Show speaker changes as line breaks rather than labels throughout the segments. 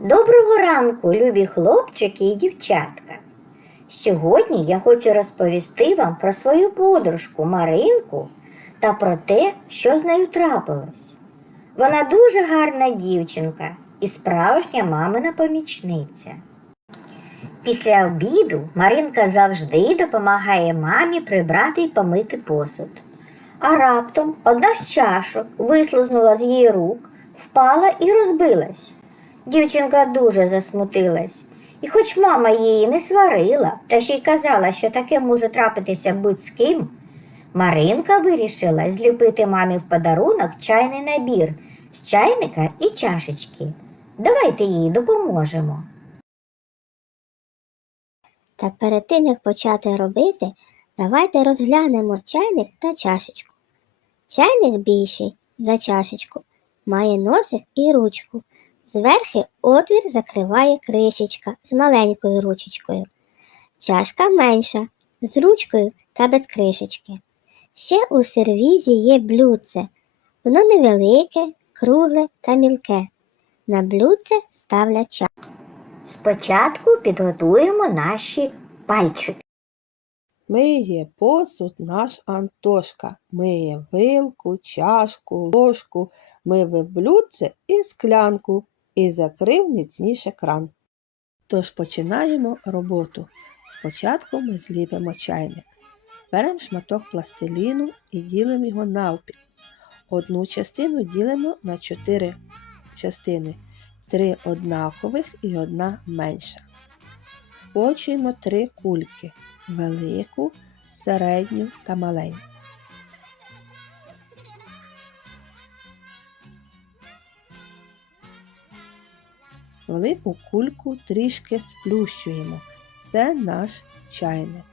Доброго ранку, любі хлопчики і дівчатка. Сьогодні я хочу розповісти вам про свою подружку Маринку та про те, що з нею трапилось. Вона дуже гарна дівчинка і справжня мамина помічниця. Після обіду Маринка завжди допомагає мамі прибрати і помити посуд. А раптом одна з чашок вислизнула з її рук, впала і розбилась. Дівчинка дуже засмутилась. І хоч мама її не сварила, та ще й казала, що таке може трапитися будь з ким, Маринка вирішила зліпити мамі в подарунок чайний набір з чайника і чашечки. Давайте їй допоможемо.
Та перед тим, як почати робити, давайте розглянемо чайник та чашечку. Чайник більший за чашечку, має носик і ручку. Зверхи отвір закриває кришечка з маленькою ручечкою. Чашка менша, з ручкою та без кришечки. Ще у сервізі є блюдце. Воно невелике, кругле та мілке. На блюдце ставлять чай.
Спочатку підготуємо наші пальчики.
Миє посуд наш Антошка, миє вилку, чашку, ложку, миве блюдце і склянку і закрив міцніше кран. Тож починаємо роботу. Спочатку ми зліпимо чайник. Беремо шматок пластиліну і ділимо його навпіл. Одну частину ділимо на чотири частини, три однакових і одна менша. Скочуємо три кульки велику, середню та маленьку. Велику кульку трішки сплющуємо. Це наш чайник.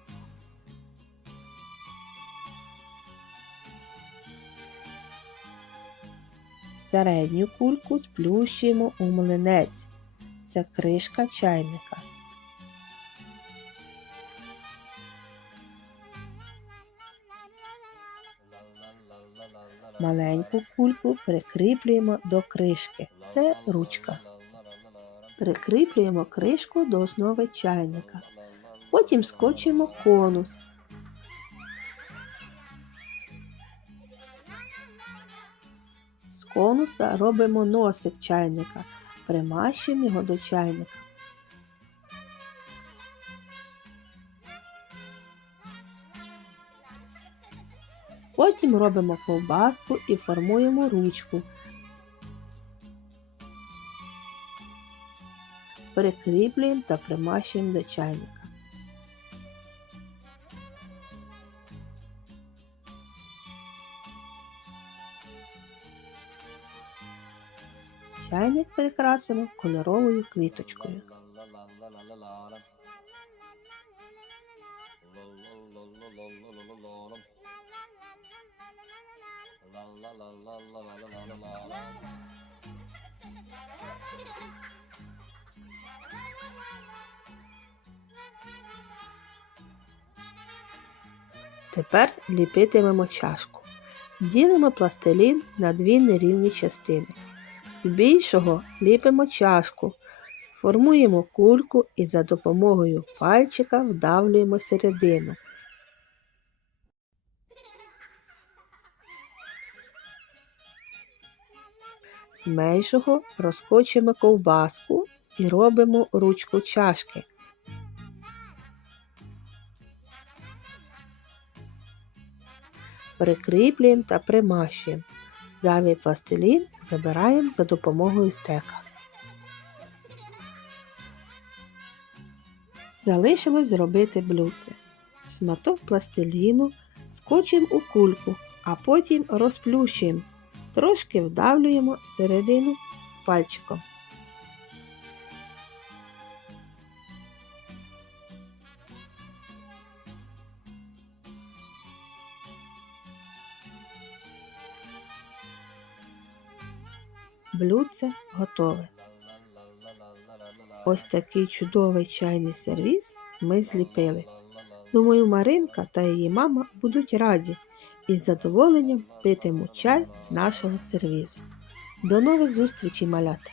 Середню кульку сплющуємо у млинець. Це кришка чайника. Маленьку кульку прикріплюємо до кришки. Це ручка. Прикріплюємо кришку до основи чайника. Потім скочуємо конус. З конуса робимо носик чайника. Примащуємо його до чайника. Потім робимо ковбаску і формуємо ручку. Прикріплюємо та примащуємо до чайника. Чайник прикрасимо кольоровою квіточкою. Тепер ліпитимемо чашку. Ділимо пластилін на дві нерівні частини. З більшого ліпимо чашку, формуємо кульку і за допомогою пальчика вдавлюємо середину. З меншого розкочуємо ковбаску і робимо ручку чашки. Прикріплюємо та примащуємо. Зайвий пластилін забираємо за допомогою стека. Залишилось зробити блюдце. Шматок пластиліну скочуємо у кульку, а потім розплющуємо. Трошки вдавлюємо середину пальчиком. Блюдце готове. Ось такий чудовий чайний сервіс ми зліпили. Думаю, Маринка та її мама будуть раді і з задоволенням питимуть чай з нашого сервізу. До нових зустрічей, малята!